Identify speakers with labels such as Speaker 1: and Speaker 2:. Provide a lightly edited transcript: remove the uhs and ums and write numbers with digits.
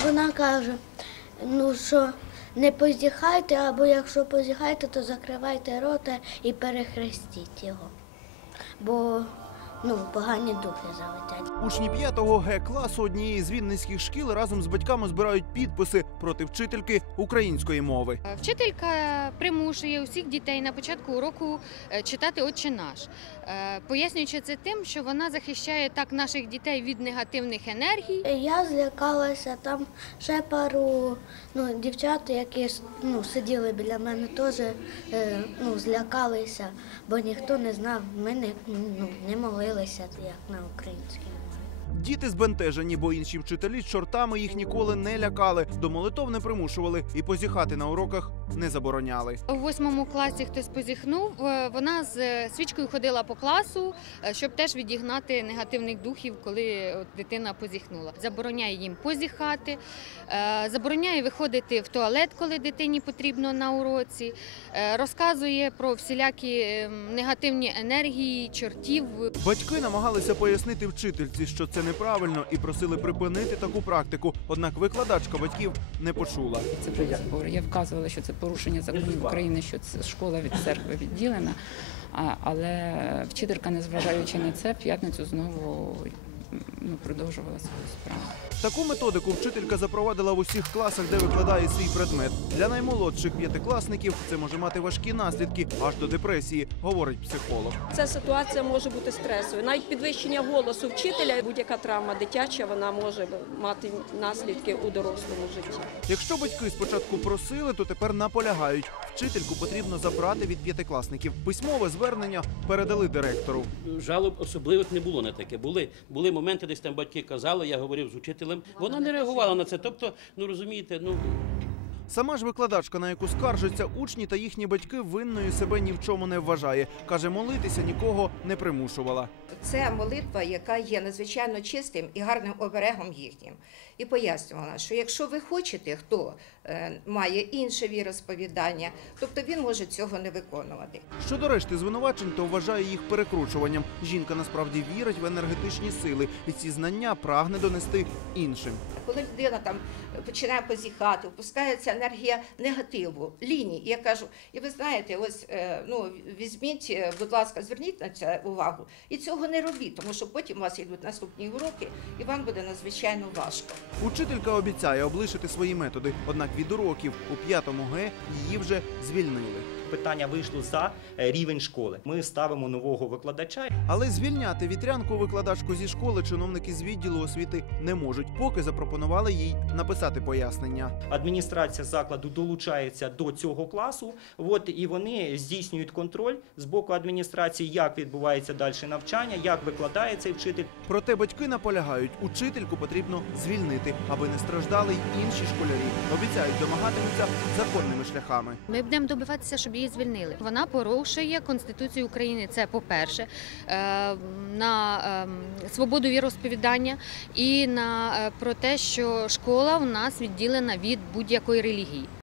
Speaker 1: Вона каже, ну що не позіхайте, або якщо позіхаєте, то закривайте рота і перехрестіть його, бо погані духи залетять.
Speaker 2: Учні 5-го Г-класу однієї з вінницьких шкіл разом з батьками збирають підписи проти вчительки української мови.
Speaker 3: Вчителька примушує усіх дітей на початку уроку читати «Отче наш», пояснюючи це тим, що вона захищає так наших дітей від негативних енергій.
Speaker 1: Я злякалася, там ще пару дівчат, які сиділи біля мене, теж злякалися, бо ніхто не знав, ми не молилися, як на українській мові.
Speaker 2: Діти збентежені, бо інші вчителі чортами їх ніколи не лякали, до молитов не примушували і позіхати на уроках не забороняли.
Speaker 3: У 8 класі хтось позіхнув, вона з свічкою ходила по класу, щоб теж відігнати негативних духів, коли дитина позіхнула. Забороняє їм позіхати, забороняє виходити в туалет, коли дитині потрібно на уроці, розказує про всілякі негативні енергії, чортів.
Speaker 2: Батьки намагалися пояснити вчительці, що це неправильно, і просили припинити таку практику. Однак викладачка батьків не почула.
Speaker 4: Це були збори. Я вказувала, що це порушення законів України, що це школа від церкви відділена. Але вчителька, незважаючи на це, в п'ятницю знову продовжувала свою справу.
Speaker 2: Таку методику вчителька запровадила в усіх класах, де викладає свій предмет. Для наймолодших п'ятикласників це може мати важкі наслідки, аж до депресії, говорить психолог.
Speaker 5: Ця ситуація може бути стресовою. Навіть підвищення голосу вчителя, будь-яка травма дитяча, вона може мати наслідки у дорослому житті.
Speaker 2: Якщо батьки спочатку просили, то тепер наполягають. Вчительку потрібно забрати від п'ятикласників. Письмове звернення передали директору.
Speaker 6: Жалоб особливих не було на таке. Були моменти, десь там батьки казали, я говорив з учителем. Вона не реагувала на це. Тобто, розумієте,
Speaker 2: Сама ж викладачка, на яку скаржаться учні та їхні батьки, винною себе ні в чому не вважає. Каже, молитися нікого не примушувала.
Speaker 7: Це молитва, яка є надзвичайно чистим і гарним оберегом їхнім. І пояснювала, що якщо ви хочете, хто має інше віросповідання, тобто він може цього не виконувати.
Speaker 2: Щодо решти звинувачень, то вважає їх перекручуванням. Жінка насправді вірить в енергетичні сили і ці знання прагне донести іншим.
Speaker 7: Коли людина там починає позіхати, опускається енергія негативу, лінії. Я кажу, і ви знаєте, ось візьміть, будь ласка, зверніть на це увагу. І цього не робіть, тому що потім у вас йдуть наступні уроки, і вам буде надзвичайно важко.
Speaker 2: Учителька обіцяє облишити свої методи, однак від уроків у 5-му Г її вже звільнили.
Speaker 8: Питання вийшло за рівень школи. Ми ставимо нового викладача.
Speaker 2: Але звільняти вітрянку-викладачку зі школи чиновники з відділу освіти не можуть, поки запропонували їй написати пояснення.
Speaker 8: Адміністрація закладу долучається до цього класу, і вони здійснюють контроль з боку адміністрації, як відбувається далі навчання, як викладає цей вчитель.
Speaker 2: Проте батьки наполягають, учительку потрібно звільнити, аби не страждали й інші школярі. Обіцяють, домагатимуться законними шляхами.
Speaker 3: Ми будемо добиватися, щоб її звільнили. Вона порушує Конституцію України, це по-перше, на свободу віросповідання і про те, що школа у нас відділена від будь-якої релігії.